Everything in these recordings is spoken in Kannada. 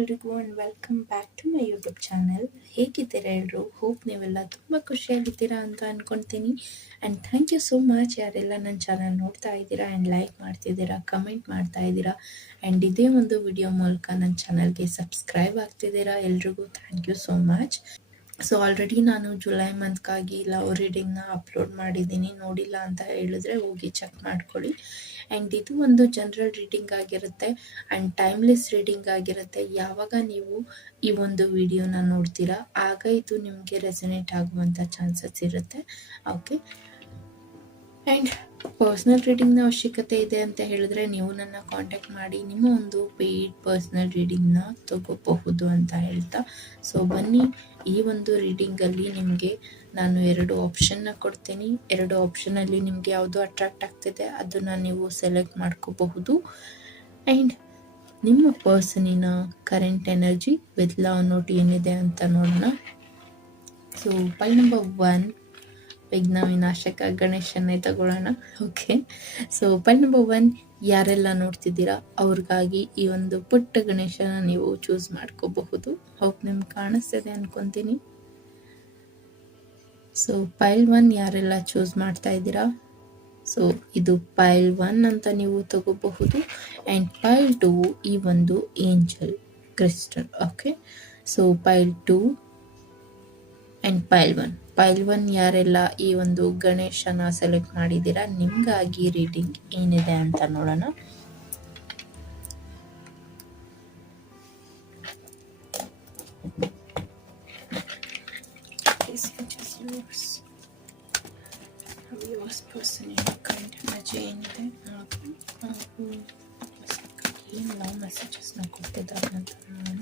ಎಲ್ರಿಗೂ and welcome back to my YouTube channel. ಹೇಗಿದ್ದೀರಾ ಎಲ್ಲರೂ? ಹೋಪ್ ನೀವೆಲ್ಲ ತುಂಬ ಖುಷಿಯಾಗಿದ್ದೀರಾ ಅಂತ ಅಂದ್ಕೊಳ್ತೀನಿ. And thank you so much ಯಾರೆಲ್ಲ ನನ್ನ ಚಾನಲ್ ನೋಡ್ತಾ ಇದ್ದೀರಾ ಆ್ಯಂಡ್ ಲೈಕ್ ಮಾಡ್ತಿದ್ದೀರಾ, ಕಮೆಂಟ್ ಮಾಡ್ತಾ ಇದ್ದೀರಾ ಆ್ಯಂಡ್ ಇದೇ ಒಂದು ವಿಡಿಯೋ ಮೂಲಕ ನನ್ನ ಚಾನಲ್ಗೆ ಸಬ್ಸ್ಕ್ರೈಬ್ ಆಗ್ತಿದ್ದೀರಾ. ಎಲ್ರಿಗೂ thank you so much. So already ನಾನು ಜುಲೈ ಮಂತ್ಗಾಗಿ ಲವ್ ರೀಡಿಂಗ್ನ ಅಪ್ಲೋಡ್ ಮಾಡಿದ್ದೀನಿ. ನೋಡಿಲ್ಲ ಅಂತ ಹೇಳಿದ್ರೆ ಹೋಗಿ ಚೆಕ್ ಮಾಡ್ಕೊಳ್ಳಿ. ಆ್ಯಂಡ್ ಇದು ಒಂದು ಜನರಲ್ ರೀಡಿಂಗ್ ಆಗಿರುತ್ತೆ ಆ್ಯಂಡ್ ಟೈಮ್ಲೆಸ್ ರೀಡಿಂಗ್ ಆಗಿರುತ್ತೆ. ಯಾವಾಗ ನೀವು ಈ ಒಂದು ವಿಡಿಯೋನ ನೋಡ್ತೀರಾ ಆಗ ಇದು ನಿಮಗೆ ರೆಸನೇಟ್ ಆಗುವಂಥ ಚಾನ್ಸಸ್ ಇರುತ್ತೆ. ಓಕೆ, ಆ್ಯಂಡ್ ಪರ್ಸ್ನಲ್ ರೀಡಿಂಗ್ನ ಅವಶ್ಯಕತೆ ಇದೆ ಅಂತ ಹೇಳಿದ್ರೆ ನೀವು ನನ್ನ ಕಾಂಟ್ಯಾಕ್ಟ್ ಮಾಡಿ ನಿಮ್ಮ ಒಂದು ಪೇಯ್ಡ್ ಪರ್ಸ್ನಲ್ ರೀಡಿಂಗ್ನ ತಗೋಬಹುದು ಅಂತ ಹೇಳ್ತಾ, ಸೊ ಬನ್ನಿ ಈ ಒಂದು ರೀಡಿಂಗಲ್ಲಿ ನಿಮಗೆ ನಾನು 2 ಆಪ್ಷನ್ನ ಕೊಡ್ತೀನಿ. 2 ಆಪ್ಷನಲ್ಲಿ ನಿಮಗೆ ಯಾವುದು ಅಟ್ರಾಕ್ಟ್ ಆಗ್ತಿದೆ ಅದನ್ನು ನೀವು ಸೆಲೆಕ್ಟ್ ಮಾಡ್ಕೋಬಹುದು. ಆ್ಯಂಡ್ ನಿಮ್ಮ ಪರ್ಸನಿನ current energy with love note ಏನಿದೆ ಅಂತ ನೋಡೋಣ. ಸೊ ಪೈಲ್ ನಂಬರ್ 1 ವಿಘ್ನ ವಿನಾಶಕ ಗಣೇಶನ್ನೇ ತಗೊಳ್ಳೋಣ. ಓಕೆ, ಸೊ ಪೈಲ್ ನಂಬರ್ 1 ಯಾರೆಲ್ಲ ನೋಡ್ತಿದ್ದೀರಾ ಅವ್ರಿಗಾಗಿ ಈ ಒಂದು ಪುಟ್ಟ ಗಣೇಶನ ನೀವು ಚೂಸ್ ಮಾಡ್ಕೋಬಹುದು. ಹೋಪ್ ನಿಮ್ಗೆ ಕಾಣಿಸ್ತಿದೆ ಅನ್ಕೊಂತೀನಿ. ಸೊ ಪೈಲ್ 1 ಯಾರೆಲ್ಲ ಚೂಸ್ ಮಾಡ್ತಾ ಇದ್ದೀರಾ, ಸೊ ಇದು ಪೈಲ್ 1 ಅಂತ ನೀವು ತಗೋಬಹುದು. ಆ್ಯಂಡ್ ಪೈಲ್ 2 ಈ ಒಂದು angel crystal. Okay, so pile 2 and pile 1 ಯಾರೆಲ್ಲ ಈ ಒಂದು ಗಣೇಶನ ಸೆಲೆಕ್ಟ್ ಮಾಡಿದ್ದೀರಾ ನಿಮಗಾಗಿ ರೀಡಿಂಗ್ ಏನಿದೆ ಅಂತ ನೋಡೋಣ. ಏನಿದೆ ಏನು ಲವ್ ಮೆಸೇಜಸ್ನ ಕೊಟ್ಟಿದ್ದಾರೆ ಅಂತ ನೋಡೋಣ.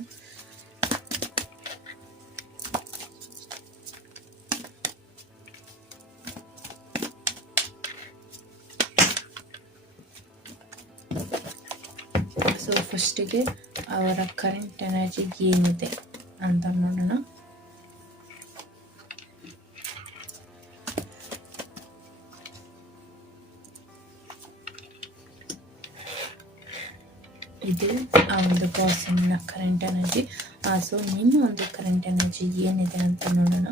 ಸೊ ಫಸ್ಟಿಗೆ ಅವರ ಕರೆಂಟ್ ಎನರ್ಜಿ ಏನಿದೆ ಅಂತ ನೋಡೋಣ. ಇದು ಆ ಒಂದು ಪರ್ಸನ್ನ ಕರೆಂಟ್ ಎನರ್ಜಿ. ಸೊ ನಿಮ್ಮ ಒಂದು ಕರೆಂಟ್ ಎನರ್ಜಿ ಏನಿದೆ ಅಂತ ನೋಡೋಣ.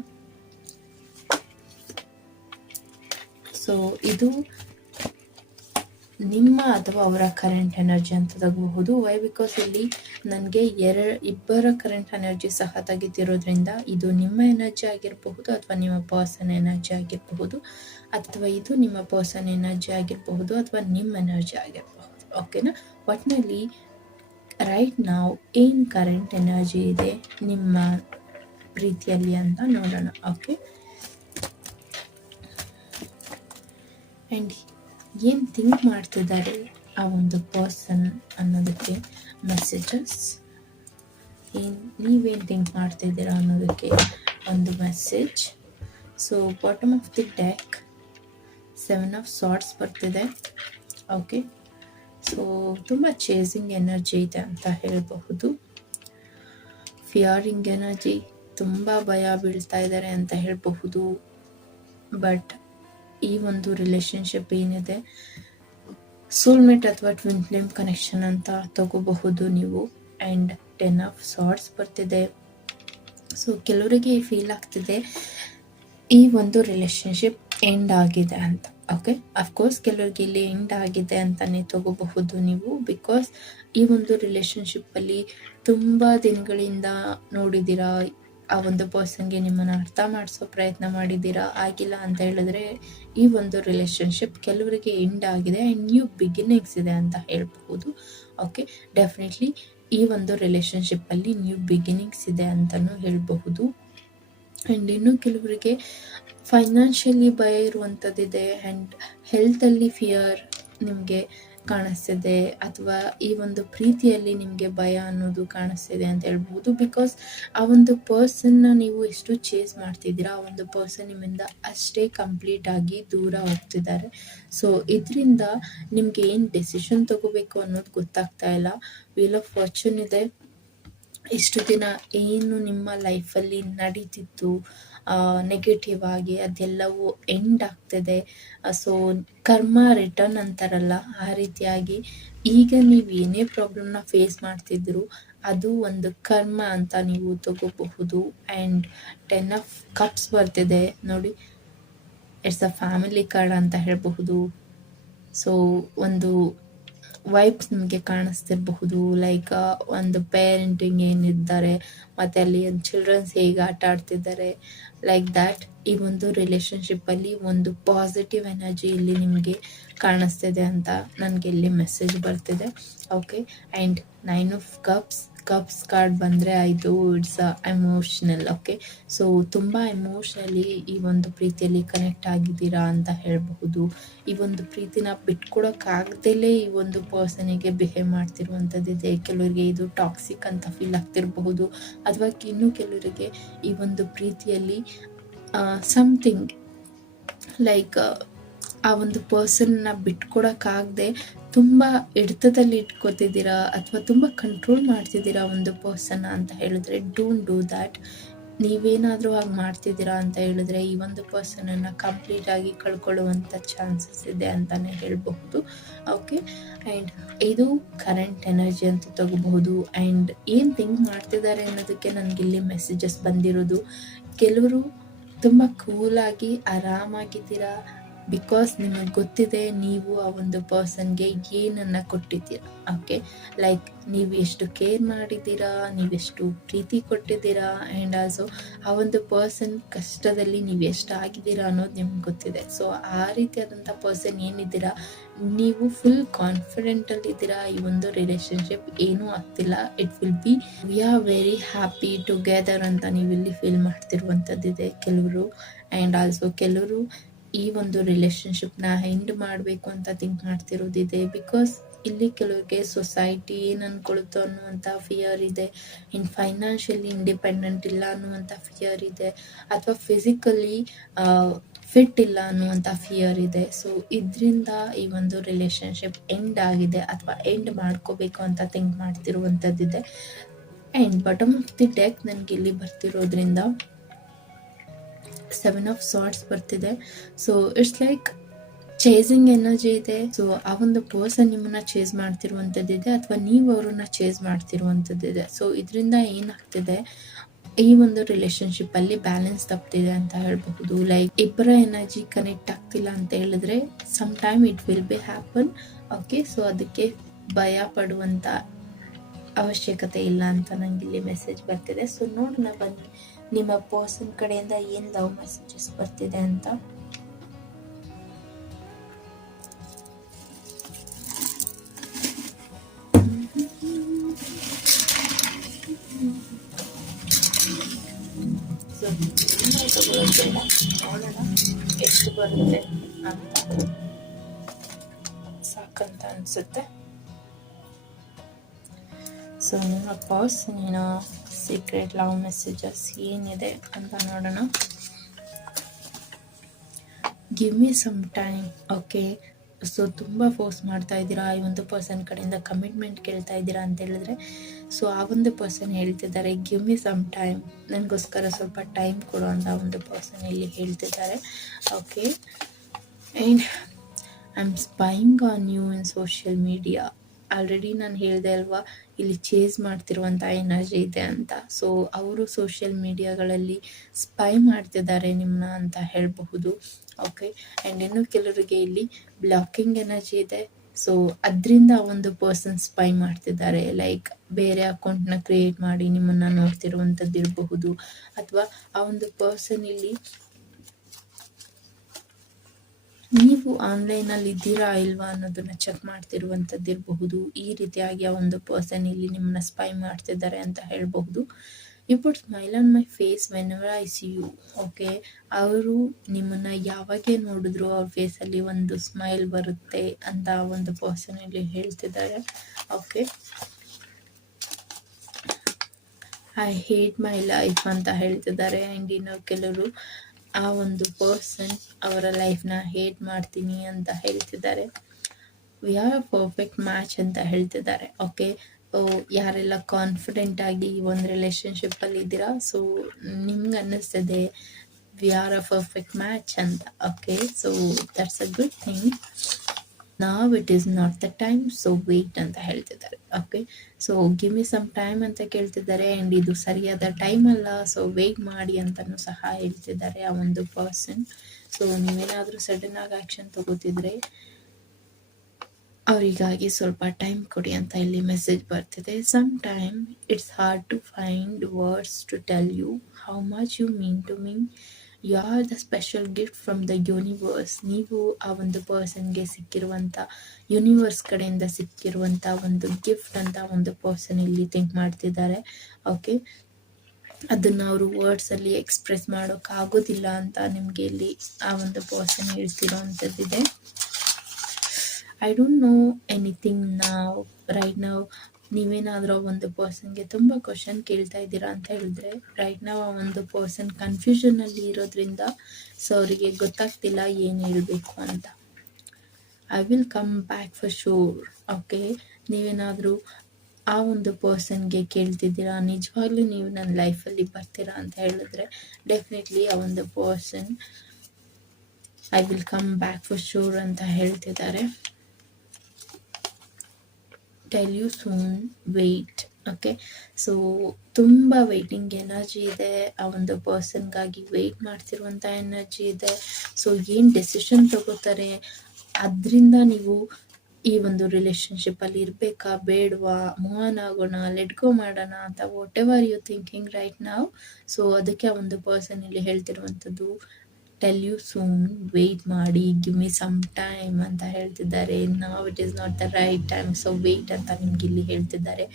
ಸೊ ಇದು ನಿಮ್ಮ ಅಥವಾ ಅವರ ಕರೆಂಟ್ ಎನರ್ಜಿ ಅಂತ ತಗೋಬಹುದು. ವೈ ಬಿಕಾಸ್ ಇಲ್ಲಿ ನನಗೆ ಇಬ್ಬರ ಕರೆಂಟ್ ಎನರ್ಜಿ ಸಹ ತೆಗಿತಿರೋದ್ರಿಂದ ಇದು ನಿಮ್ಮ ಎನರ್ಜಿ ಆಗಿರಬಹುದು ಅಥವಾ ನಿಮ್ಮ ಪರ್ಸನ್ ಎನರ್ಜಿ ಆಗಿರಬಹುದು, ಅಥವಾ ಇದು ನಿಮ್ಮ ಪರ್ಸನ್ ಎನರ್ಜಿ ಆಗಿರಬಹುದು ಅಥವಾ ನಿಮ್ಮ ಎನರ್ಜಿ ಆಗಿರಬಹುದು. ಓಕೆನಾ, ಒಟ್ಟಿನಲ್ಲಿ ರೈಟ್ ನಾವು ಏನು ಕರೆಂಟ್ ಎನರ್ಜಿ ಇದೆ ನಿಮ್ಮ ಪ್ರೀತಿಯಲ್ಲಿ ಅಂತ ನೋಡೋಣ. ಓಕೆ, ಆ್ಯಂಡ್ ಏನು ಥಿಂಕ್ ಮಾಡ್ತಿದ್ದಾರೆ ಆ ಒಂದು ಪರ್ಸನ್ ಅನ್ನೋದಕ್ಕೆ ಮೆಸೇಜಸ್, ನೀವೇನು ಥಿಂಕ್ ಮಾಡ್ತಿದ್ದೀರಾ ಅನ್ನೋದಕ್ಕೆ ಒಂದು message. So bottom of the deck 7 of swords ಬರ್ತಿದೆ. ಓಕೆ, ಸೊ ತುಂಬ ಚೇಸಿಂಗ್ ಎನರ್ಜಿ ಇದೆ ಅಂತ ಹೇಳಬಹುದು. ಫಿಯರಿಂಗ್ ಎನರ್ಜಿ, ತುಂಬ ಭಯ ಬೀಳ್ತಾ ಇದ್ದಾರೆ ಅಂತ ಹೇಳಬಹುದು. ಬಟ್ ಈ ಒಂದು ರಿಲೇಶನ್ಶಿಪ್ ಏನಿದೆ ಸೋಲ್ಮೇಟ್ ಅಥವಾ ಟ್ವಿನ್ ಫ್ಲೇಮ್ ಕನೆಕ್ಷನ್ ಅಂತ ತಗೋಬಹುದು ನೀವು. ಆ್ಯಂಡ್ 10 ಆಫ್ ಸಾರ್ಟ್ಸ್ ಬರ್ತಿದೆ. ಸೊ ಕೆಲವರಿಗೆ ಫೀಲ್ ಆಗ್ತಿದೆ ಈ ಒಂದು ರಿಲೇಶನ್ಶಿಪ್ ಎಂಡ್ ಆಗಿದೆ ಅಂತ. ಓಕೆ, ಅಫ್ಕೋರ್ಸ್ ಕೆಲವರಿಗೆ ಇಲ್ಲಿ ಎಂಡ್ ಆಗಿದೆ ಅಂತಲೇ ತಗೋಬಹುದು ನೀವು. ಬಿಕಾಸ್ ಈ ಒಂದು ರಿಲೇಶನ್ಶಿಪ್ಪಲ್ಲಿ ತುಂಬ ದಿನಗಳಿಂದ ನೋಡಿದ್ದೀರಾ, ಆ ಒಂದು ಪರ್ಸನ್ಗೆ ನಿಮ್ಮನ್ನು ಅರ್ಥ ಮಾಡಿಸೋ ಪ್ರಯತ್ನ ಮಾಡಿದ್ದೀರಾ, ಆಗಿಲ್ಲ ಅಂತ ಹೇಳಿದ್ರೆ ಈ ಒಂದು ರಿಲೇಶನ್ಶಿಪ್ ಕೆಲವರಿಗೆ ಎಂಡ್ ಆಗಿದೆ ಆ್ಯಂಡ್ ನ್ಯೂ ಬಿಗಿನಿಂಗ್ಸ್ ಇದೆ ಅಂತ ಹೇಳ್ಬಹುದು. ಓಕೆ, ಡೆಫಿನೆಟ್ಲಿ ಈ ಒಂದು ರಿಲೇಶನ್ಶಿಪ್ಪಲ್ಲಿ ನ್ಯೂ ಬಿಗಿನಿಂಗ್ಸ್ ಇದೆ ಅಂತಲೂ ಹೇಳಬಹುದು. ಆ್ಯಂಡ್ ಇನ್ನು ಕೆಲವರಿಗೆ ಫೈನಾನ್ಷಿಯಲಿ ಭಯ ಇರುವಂಥದ್ದಿದೆ ಆ್ಯಂಡ್ ಹೆಲ್ತಲ್ಲಿ ಫಿಯರ್ ನಿಮಗೆ ಕಾಣಿಸ್ತಿದೆ, ಅಥವಾ ಈ ಒಂದು ಪ್ರೀತಿಯಲ್ಲಿ ನಿಮಗೆ ಭಯ ಅನ್ನೋದು ಕಾಣಿಸ್ತಿದೆ ಅಂತ ಹೇಳ್ಬೋದು. ಬಿಕಾಸ್ ಆ ಒಂದು ಪರ್ಸನ್ನ ನೀವು ಎಷ್ಟು ಚೇಸ್ ಮಾಡ್ತಿದ್ದೀರಾ ಆ ಒಂದು ಪರ್ಸನ್ ನಿಮ್ಮಿಂದ ಅಷ್ಟೇ ಕಂಪ್ಲೀಟ್ ಆಗಿ ದೂರ ಹೋಗ್ತಿದ್ದಾರೆ. ಸೊ ಇದರಿಂದ ನಿಮಗೆ ಏನು ಡೆಸಿಷನ್ ತಗೋಬೇಕು ಅನ್ನೋದು ಗೊತ್ತಾಗ್ತಾ ಇಲ್ಲ. ವೀಲ್ ಆಫ್ ಫಾರ್ಚೂನ್ ಇದೆ. ಇಷ್ಟು ದಿನ ಏನು ನಿಮ್ಮ ಲೈಫಲ್ಲಿ ನಡೀತಿತ್ತು ನೆಗೆಟಿವ್ ಆಗಿ ಅದೆಲ್ಲವೂ ಎಂಡ್ ಆಗ್ತಿದೆ. ಸೊ ಕರ್ಮ ರಿಟರ್ನ್ ಅಂತಾರಲ್ಲ, ಆ ರೀತಿಯಾಗಿ ಈಗ ನೀವು ಏನೇ ಪ್ರಾಬ್ಲಮ್ನ ಫೇಸ್ ಮಾಡ್ತಿದ್ರು ಅದು ಒಂದು ಕರ್ಮ ಅಂತ ನೀವು ತಗೋಬಹುದು. ಆ್ಯಂಡ್ 10 of Cups ಬರ್ತಿದೆ ನೋಡಿ, ಇಟ್ಸ್ ಅ ಫ್ಯಾಮಿಲಿ ಕಾರ್ಡ್ ಅಂತ ಹೇಳಬಹುದು. ಸೊ ಒಂದು ವೈಬ್ಸ್ ನಿಮಗೆ ಕಾಣಿಸ್ತಿರಬಹುದು, ಲೈಕ್ ಒಂದು ಪೇರೆಂಟಿಂಗ್ ಏನಿದ್ದಾರೆ ಮತ್ತು ಅಲ್ಲಿ ಒಂದು ಚಿಲ್ಡ್ರನ್ಸ್ ಹೇಗೆ ಆಟ ಆಡ್ತಿದ್ದಾರೆ, ಲೈಕ್ ದ್ಯಾಟ್. ಈ ಒಂದು ರಿಲೇಷನ್ಶಿಪ್ಪಲ್ಲಿ ಒಂದು ಪಾಸಿಟಿವ್ ಎನರ್ಜಿ ಇಲ್ಲಿ ನಿಮಗೆ ಕಾಣಿಸ್ತಿದೆ ಅಂತ ನನಗೆ ಇಲ್ಲಿ ಮೆಸೇಜ್ ಬರ್ತಿದೆ. Okay, and 9 of Cups card ಬಂದರೆ ಆಯಿತು, ಇಟ್ಸ್ ಎಮೋಷ್ನಲ್. ಓಕೆ, ಸೊ ತುಂಬ ಎಮೋಷ್ನಲಿ ಈ ಒಂದು ಪ್ರೀತಿಯಲ್ಲಿ ಕನೆಕ್ಟ್ ಆಗಿದ್ದೀರಾ ಅಂತ ಹೇಳಬಹುದು. ಈ ಒಂದು ಪ್ರೀತಿನ ಬಿಟ್ಕೊಡೋಕ್ಕಾಗ್ದಲೇ ಈ ಒಂದು ಪರ್ಸನಿಗೆ ಬಿಹೇವ್ ಮಾಡ್ತಿರುವಂಥದ್ದಿದೆ. ಕೆಲವರಿಗೆ ಇದು ಟಾಕ್ಸಿಕ್ ಅಂತ ಫೀಲ್ ಆಗ್ತಿರಬಹುದು, ಅಥವಾ ಇನ್ನೂ ಕೆಲವರಿಗೆ ಈ ಒಂದು ಪ್ರೀತಿಯಲ್ಲಿ ಸಮಥಿಂಗ್ ಲೈಕ್ ಆ ಒಂದು ಪರ್ಸನ್ನ ಬಿಟ್ಕೊಡೋಕ್ಕಾಗದೆ ತುಂಬ ಹಿಡಿತದಲ್ಲಿ ಇಟ್ಕೋತಿದ್ದೀರಾ ಅಥವಾ ತುಂಬ ಕಂಟ್ರೋಲ್ ಮಾಡ್ತಿದ್ದೀರಾ ಒಂದು ಪರ್ಸನ್ನ ಅಂತ ಹೇಳಿದ್ರೆ, ಡೋಂಟ್ ಡೂ ದ್ಯಾಟ್. ನೀವೇನಾದರೂ ಹಾಗೆ ಮಾಡ್ತಿದ್ದೀರಾ ಅಂತ ಹೇಳಿದ್ರೆ ಈ ಒಂದು ಪರ್ಸನನ್ನು ಕಂಪ್ಲೀಟಾಗಿ ಕಳ್ಕೊಳ್ಳುವಂಥ ಚಾನ್ಸಸ್ ಇದೆ ಅಂತಲೇ ಹೇಳಬಹುದು. ಓಕೆ, ಆ್ಯಂಡ್ ಇದು ಕರೆಂಟ್ ಎನರ್ಜಿ ಅಂತ ತಗೋಬಹುದು. ಆ್ಯಂಡ್ ಏನು ಥಿಂಕ್ ಮಾಡ್ತಿದ್ದಾರೆ ಅನ್ನೋದಕ್ಕೆ ನನಗಿಲ್ಲಿ ಮೆಸೇಜಸ್ ಬಂದಿರೋದು, ಕೆಲವರು ತುಂಬ ಕೂಲಾಗಿ ಆರಾಮಾಗಿದ್ದೀರಾ ಬಿಕಾಸ್ ನಿಮಗೆ ಗೊತ್ತಿದೆ ನೀವು ಆ ಒಂದು ಪರ್ಸನ್ಗೆ ಏನನ್ನು ಕೊಟ್ಟಿದ್ದೀರಾ. ಓಕೆ, ಲೈಕ್ ನೀವು ಎಷ್ಟು ಕೇರ್ ಮಾಡಿದ್ದೀರಾ, ನೀವೆಷ್ಟು ಪ್ರೀತಿ ಕೊಟ್ಟಿದ್ದೀರಾ, ಆ್ಯಂಡ್ ಆಲ್ಸೋ ಆ ಒಂದು ಪರ್ಸನ್ ಕಷ್ಟದಲ್ಲಿ ನೀವು ಎಷ್ಟು ಆಗಿದ್ದೀರಾ ಅನ್ನೋದು ನಿಮ್ಗೆ ಗೊತ್ತಿದೆ. ಸೊ ಆ ರೀತಿಯಾದಂಥ ಪರ್ಸನ್ ಏನಿದ್ದೀರಾ, ನೀವು ಫುಲ್ ಕಾನ್ಫಿಡೆಂಟಲ್ಲಿದ್ದೀರಾ. ಈ ಒಂದು ರಿಲೇಷನ್ಶಿಪ್ ಏನೂ ಆಗ್ತಿಲ್ಲ, it will B we are very happy together ಅಂತ ನೀವು ಇಲ್ಲಿ ಫೀಲ್ ಮಾಡ್ತಿರುವಂಥದ್ದಿದೆ ಕೆಲವರು. ಆ್ಯಂಡ್ ಆಲ್ಸೋ ಕೆಲವರು ಈ ಒಂದು ರಿಲೇಷನ್ಶಿಪ್ನ ಎಂಡ್ ಮಾಡಬೇಕು ಅಂತ ಥಿಂಕ್ ಮಾಡ್ತಿರೋದಿದೆ. ಬಿಕಾಸ್ ಇಲ್ಲಿ ಕೆಲವರಿಗೆ ಸೊಸೈಟಿ ಏನು ಅಂದ್ಕೊಳುತ್ತೋ ಅನ್ನುವಂಥ ಫಿಯರ್ ಇದೆ, ಇನ್ನು ಫೈನಾನ್ಷಿಯಲಿ ಇಂಡಿಪೆಂಡೆಂಟ್ ಇಲ್ಲ ಅನ್ನುವಂಥ ಫಿಯರ್ ಇದೆ, ಅಥವಾ ಫಿಸಿಕಲಿ ಫಿಟ್ ಇಲ್ಲ ಅನ್ನುವಂಥ ಫಿಯರ್ ಇದೆ. ಸೊ ಇದರಿಂದ ಈ ಒಂದು ರಿಲೇಷನ್ಶಿಪ್ ಎಂಡ್ ಆಗಿದೆ ಅಥವಾ ಎಂಡ್ ಮಾಡ್ಕೋಬೇಕು ಅಂತ ಥಿಂಕ್ ಮಾಡ್ತಿರುವಂಥದ್ದಿದೆ. And bottom of the deck ನನಗೆ ಇಲ್ಲಿ ಬರ್ತಿರೋದ್ರಿಂದ 7 of Swords ಬರ್ತಿದೆ. So it's like chasing energy ಇದೆ. ಸೊ ಆ ಒಂದು ಪರ್ಸನ್ ನಿಮ್ಮನ್ನ ಚೇಸ್ ಮಾಡ್ತಿರುವಂಥದ್ದಿದೆ, ಅಥವಾ ನೀವು ಅವ್ರನ್ನ ಚೇಸ್ ಮಾಡ್ತಿರುವಂಥದ್ದಿದೆ. ಸೊ ಇದರಿಂದ ಏನಾಗ್ತಿದೆ, ಈ ಒಂದು ರಿಲೇಷನ್ಶಿಪ್ಪಲ್ಲಿ ಬ್ಯಾಲೆನ್ಸ್ ತಪ್ಪಿದೆ ಅಂತ ಹೇಳಬಹುದು. ಲೈಕ್ ಇಬ್ಬರ ಎನರ್ಜಿ ಕನೆಕ್ಟ್ ಆಗ್ತಿಲ್ಲ ಅಂತ ಹೇಳಿದ್ರೆ some time it will be happen. Okay, so ಅದಕ್ಕೆ ಭಯ ಪಡುವಂಥ ಅವಶ್ಯಕತೆ ಇಲ್ಲ ಅಂತ ನನಗೆ ಇಲ್ಲಿ ಮೆಸೇಜ್ ಬರ್ತಿದೆ. ಸೊ ನೋಡೋಣ ಬನ್ನಿ ನಿಮ್ಮ ಪರ್ಸನ್ ಕಡೆಯಿಂದ ಏನು ಲವ್ ಮೆಸೇಜಸ್ ಬರ್ತಿದೆ ಅಂತ. ಸೊ ನೋಡೋಣ ಎಷ್ಟು ಬರುತ್ತೆ ಅಂತ, ಸಾಕಂತ ಅನಿಸುತ್ತೆ. ಸೊ ನಿಮ್ಮ ಪರ್ಸನ್ ಸೀಕ್ರೆಟ್ ಲವ್ ಮೆಸೇಜಸ್ ಏನಿದೆ ಅಂತ ನೋಡೋಣ. Give me some time. Okay, so ತುಂಬ ಫೋರ್ಸ್ ಮಾಡ್ತಾ ಇದ್ದೀರಾ, ಈ ಒಂದು ಪರ್ಸನ್ ಕಡೆಯಿಂದ ಕಮಿಟ್ಮೆಂಟ್ ಕೇಳ್ತಾ ಇದ್ದೀರಾ ಅಂತ ಹೇಳಿದ್ರೆ, ಸೊ ಆ ಒಂದು ಪರ್ಸನ್ ಹೇಳ್ತಿದ್ದಾರೆ ಗಿವ್ ಮಿ ಸಮ್ ಟೈಮ್, ನನಗೋಸ್ಕರ ಸ್ವಲ್ಪ ಟೈಮ್ ಕೊಡು ಅಂತ ಒಂದು ಪರ್ಸನ್ ಇಲ್ಲಿ ಹೇಳ್ತಿದ್ದಾರೆ. Okay, and I am spying on you in social media. Already ನಾನು ಹೇಳಿದೆ ಅಲ್ವಾ, ಇಲ್ಲಿ ಚೇಸ್ ಮಾಡ್ತಿರುವಂಥ ಎನರ್ಜಿ ಇದೆ ಅಂತ. ಸೊ ಅವರು ಸೋಷಿಯಲ್ ಮೀಡಿಯಾಗಳಲ್ಲಿ ಸ್ಪೈ ಮಾಡ್ತಿದ್ದಾರೆ ನಿಮ್ಮನ್ನ ಅಂತ ಹೇಳಬಹುದು. ಓಕೆ, ಆ್ಯಂಡ್ ಇನ್ನು ಕೆಲವರಿಗೆ ಇಲ್ಲಿ ಬ್ಲಾಕಿಂಗ್ ಎನರ್ಜಿ ಇದೆ. ಸೊ ಅದರಿಂದ ಒಂದು ಪರ್ಸನ್ ಸ್ಪೈ ಮಾಡ್ತಿದ್ದಾರೆ, ಲೈಕ್ ಬೇರೆ ಅಕೌಂಟ್ನ ಕ್ರಿಯೇಟ್ ಮಾಡಿ ನಿಮ್ಮನ್ನು ನೋಡ್ತಿರುವಂಥದ್ದು ಇರಬಹುದು, ಅಥವಾ ಆ ಒಂದು ಪರ್ಸನ್ ಇಲ್ಲಿ ನೀವು ಆನ್ಲೈನಲ್ಲಿ ಇದ್ದೀರಾ ಇಲ್ವಾ ಅನ್ನೋದನ್ನ ಚೆಕ್ ಮಾಡ್ತಿರುವಂಥದ್ದು ಇರಬಹುದು. ಈ ರೀತಿಯಾಗಿ ಆ ಒಂದು ಪರ್ಸನ್ ಇಲ್ಲಿ ನಿಮ್ಮನ್ನ ಸ್ಪೈ ಮಾಡ್ತಿದ್ದಾರೆ ಅಂತ ಹೇಳಬಹುದು. You put smile on my face whenever I see you. Okay, ಅವರು ನಿಮ್ಮನ್ನ ಯಾವಾಗೇ ನೋಡಿದ್ರು ಅವ್ರ ಫೇಸಲ್ಲಿ ಒಂದು ಸ್ಮೈಲ್ ಬರುತ್ತೆ ಅಂತ ಒಂದು ಪರ್ಸನ್ ಇಲ್ಲಿ ಹೇಳ್ತಿದ್ದಾರೆ. Okay, I hate my life ಅಂತ ಹೇಳ್ತಿದ್ದಾರೆ. ಆ್ಯಂಡ್ ಇನ್ನು ಕೆಲವರು ಆ ಒಂದು ಪರ್ಸನ್ ಅವರ ಲೈಫ್ನ ಹೇಟ್ ಮಾಡ್ತೀನಿ ಅಂತ ಹೇಳ್ತಿದ್ದಾರೆ. ವಿ ಆರ್ ಪರ್ಫೆಕ್ಟ್ ಮ್ಯಾಚ್ ಅಂತ ಹೇಳ್ತಿದ್ದಾರೆ. ಓಕೆ, ಯಾರೆಲ್ಲ ಕಾನ್ಫಿಡೆಂಟ್ ಆಗಿ ಈ ಒಂದು ರಿಲೇಷನ್ಶಿಪ್ಪಲ್ಲಿ ಇದ್ದೀರಾ, ಸೊ ನಿಮ್ಗೆ ಅನ್ನಿಸ್ತದೆ we are a perfect match ಅಂತ. Okay, so that's a good thing. Now it is not the time, so wait ಅಂತ ಹೇಳ್ತಿದ್ದಾರೆ. Okay, so give me some time ಅಂತ ಕೇಳ್ತಿದ್ದಾರೆ. ಆ್ಯಂಡ್ ಇದು ಸರಿಯಾದ ಟೈಮ್ ಅಲ್ಲ, ಸೊ ವೇಟ್ ಮಾಡಿ ಅಂತಲೂ ಸಹ ಹೇಳ್ತಿದ್ದಾರೆ ಆ ಒಂದು ಪರ್ಸನ್. ಸೊ ನೀವೇನಾದರೂ ಸಡನ್ ಆಗಿ ಆ್ಯಕ್ಷನ್ ತಗೋತಿದ್ರೆ ಅವರಿಗಾಗಿ ಸ್ವಲ್ಪ ಟೈಮ್ ಕೊಡಿ ಅಂತ ಇಲ್ಲಿ ಮೆಸೇಜ್ ಬರ್ತಿದೆ. Some time it's hard to find words to tell you how much you mean to me. You are the special gift from the universe. ನೀವು ಆ ಒಂದು ಪರ್ಸನ್ಗೆ ಸಿಕ್ಕಿರುವಂಥ, ಯೂನಿವರ್ಸ್ ಕಡೆಯಿಂದ ಸಿಕ್ಕಿರುವಂಥ ಒಂದು ಗಿಫ್ಟ್ ಅಂತ ಒಂದು ಪರ್ಸನ್ ಇಲ್ಲಿ ಥಿಂಕ್ ಮಾಡ್ತಿದ್ದಾರೆ. ಓಕೆ, ಅದನ್ನು ಅವರು ವರ್ಡ್ಸಲ್ಲಿ ಎಕ್ಸ್ಪ್ರೆಸ್ ಮಾಡೋಕ್ಕಾಗೋದಿಲ್ಲ ಅಂತ ನಿಮಗೆ ಇಲ್ಲಿ ಆ ಒಂದು ಪರ್ಸನ್ ಹೇಳ್ತಿರೋ ಅಂಥದ್ದಿದೆ. I don't know anything now right now. ನೀವೇನಾದರೂ ಆ ಒಂದು ಪರ್ಸನ್ಗೆ ತುಂಬ ಕ್ವಶನ್ ಕೇಳ್ತಾ ಇದ್ದೀರಾ ಅಂತ ಹೇಳಿದ್ರೆ ರೈಟ್ ನಾವು ಆ ಒಂದು ಪರ್ಸನ್ ಕನ್ಫ್ಯೂಷನಲ್ಲಿ ಇರೋದ್ರಿಂದ ಸೊ ಅವರಿಗೆ ಗೊತ್ತಾಗ್ತಿಲ್ಲ ಏನು ಹೇಳಬೇಕು ಅಂತ. I will come back for sure. Okay, ನೀವೇನಾದರೂ ಆ ಒಂದು ಪರ್ಸನ್ಗೆ ಕೇಳ್ತಿದ್ದೀರಾ ನಿಜವಾಗ್ಲೂ ನೀವು ನನ್ನ ಲೈಫಲ್ಲಿ ಬರ್ತೀರಾ ಅಂತ ಹೇಳಿದ್ರೆ ಡೆಫಿನೆಟ್ಲಿ ಆ ಒಂದು person I will come back for sure ಅಂತ ಹೇಳ್ತಿದ್ದಾರೆ. Tell you soon, wait. Okay, so ತುಂಬ ವೆಯ್ಟಿಂಗ್ ಎನರ್ಜಿ ಇದೆ. ಆ ಒಂದು ಪರ್ಸನ್ಗಾಗಿ ವೆಯ್ಟ್ ಮಾಡ್ತಿರುವಂಥ ಎನರ್ಜಿ ಇದೆ. ಸೊ ಏನು ಡೆಸಿಷನ್ ತಗೋತಾರೆ ಅದರಿಂದ ನೀವು ಈ ಒಂದು ರಿಲೇಷನ್ಶಿಪ್ಪಲ್ಲಿ ಇರಬೇಕಾ ಬೇಡವಾ, ಮೂವ್ ಆನ್ ಆಗೋಣ, ಲೆಟ್ ಗೋ ಮಾಡೋಣ ಅಂತ whatever you thinking right ನಾವು. ಸೊ ಅದಕ್ಕೆ ಆ ಒಂದು ಪರ್ಸನ್ ಇಲ್ಲಿ ಹೇಳ್ತಿರುವಂಥದ್ದು ಟೆಲ್ ಯು ಸೂನ್, ವೆಯ್ಟ್ ಮಾಡಿ, ಗಿವ್ ಮಿ ಸಮ್ ಟೈಮ್ ಅಂತ ಹೇಳ್ತಿದ್ದಾರೆ. ನಾವ್ it is not the right time, so wait ಅಂತ ನಿಮ್ಗೆ ಇಲ್ಲಿ ಹೇಳ್ತಿದ್ದಾರೆ.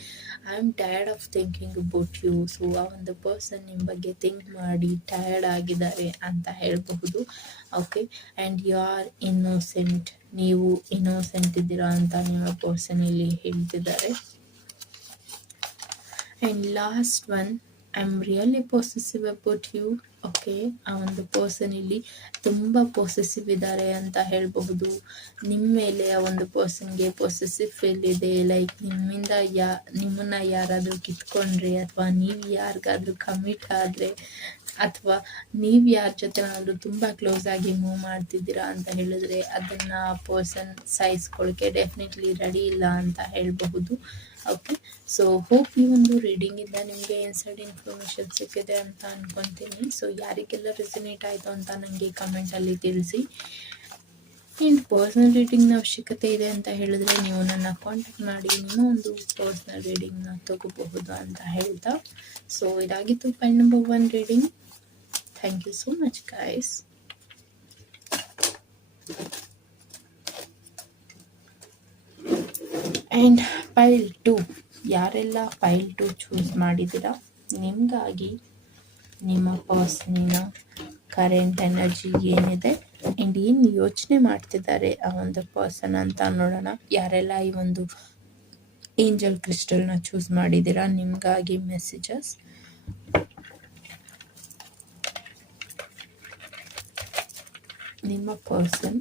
I am tired of thinking about you. So ಆ ಒಂದು ಪರ್ಸನ್ ನಿಮ್ಮ ಬಗ್ಗೆ ಥಿಂಕ್ ಮಾಡಿ ಟಯರ್ಡ್ ಆಗಿದ್ದಾರೆ ಅಂತ ಹೇಳಬಹುದು. Okay, and you are innocent. ನೀವು ಇನ್ನೋಸೆಂಟ್ ಇದ್ದೀರಾ ಅಂತ ನಿಮ್ಮ ಪರ್ಸನ್ ಇಲ್ಲಿ ಹೇಳ್ತಿದ್ದಾರೆ. And last one, I am really possessive about you. Okay, ಆ ಒಂದು ಪರ್ಸನ್ ಇಲ್ಲಿ ತುಂಬ ಪೊಸೆಸಿವ್ ಇದ್ದಾರೆ ಅಂತ ಹೇಳಬಹುದು. ನಿಮ್ಮ ಮೇಲೆ ಆ ಒಂದು ಪರ್ಸನ್ಗೆ ಪೊಸೆಸಿವ್ ಫೀಲ್ ಇದೆ. ಲೈಕ್ ನಿಮ್ಮನ್ನ ಯಾರಾದರೂ ಕಿತ್ಕೊಂಡ್ರೆ ಅಥವಾ ನೀವು ಯಾರಿಗಾದ್ರೂ ಕಮಿಟ್ ಆದರೆ ಅಥವಾ ನೀವು ಯಾರ ಜೊತೆನಾದರೂ ತುಂಬ ಕ್ಲೋಸ್ ಆಗಿ ಮೂವ್ ಮಾಡ್ತಿದ್ದೀರಾ ಅಂತ ಹೇಳಿದ್ರೆ ಅದನ್ನು ಆ ಪರ್ಸನ್ ಸಾಯಿಸ್ಕೊಳ್ಳೋಕ್ಕೆ ಡೆಫಿನೆಟ್ಲಿ ರೆಡಿ ಇಲ್ಲ ಅಂತ ಹೇಳಬಹುದು. ಓಕೆ, ಸೊ ಹೋಪ್ ಈ ಒಂದು ರೀಡಿಂಗಿಂದ ನಿಮಗೆ ಇನ್ಸೈಡ್ ಇನ್ಫಾರ್ಮೇಷನ್ ಸಿಕ್ಕಿದೆ ಅಂತ ಅನ್ಕೊತೀನಿ. ಸೊ ಯಾರಿಗೆಲ್ಲ ರೆಸನೇಟ್ ಆಯಿತು ಅಂತ ನನಗೆ ಕಮೆಂಟಲ್ಲಿ ತಿಳಿಸಿ. ಆ್ಯಂಡ್ ಪರ್ಸ್ನಲ್ ರೀಡಿಂಗ್ನ ಅವಶ್ಯಕತೆ ಇದೆ ಅಂತ ಹೇಳಿದ್ರೆ ನೀವು ನನ್ನ ಕಾಂಟ್ಯಾಕ್ಟ್ ಮಾಡಿ ನಿಮ್ಮ ಒಂದು ಪರ್ಸ್ನಲ್ ರೀಡಿಂಗ್ನ ತಗೋಬಹುದು ಅಂತ ಹೇಳ್ತಾ, ಸೊ ಇದಾಗಿತ್ತು point number 1 reading. Thank you so much guys. And file 2, ಯಾರೆಲ್ಲ ಫೈಲ್ 2 ಚೂಸ್ ಮಾಡಿದ್ದೀರಾ ನಿಮಗಾಗಿ ನಿಮ್ಮ ಪರ್ಸನಿನ ಕರೆಂಟ್ ಎನರ್ಜಿ ಏನಿದೆ ಆ್ಯಂಡ್ ಏನು ಯೋಚನೆ ಮಾಡ್ತಿದ್ದಾರೆ ಆ ಒಂದು ಪರ್ಸನ್ ಅಂತ ನೋಡೋಣ. ಯಾರೆಲ್ಲ ಈ ಒಂದು ಏಂಜಲ್ ಕ್ರಿಸ್ಟಲ್ನ ಚೂಸ್ ಮಾಡಿದ್ದೀರಾ ನಿಮಗಾಗಿ ಮೆಸೇಜಸ್. ನಿಮ್ಮ ಪರ್ಸನ್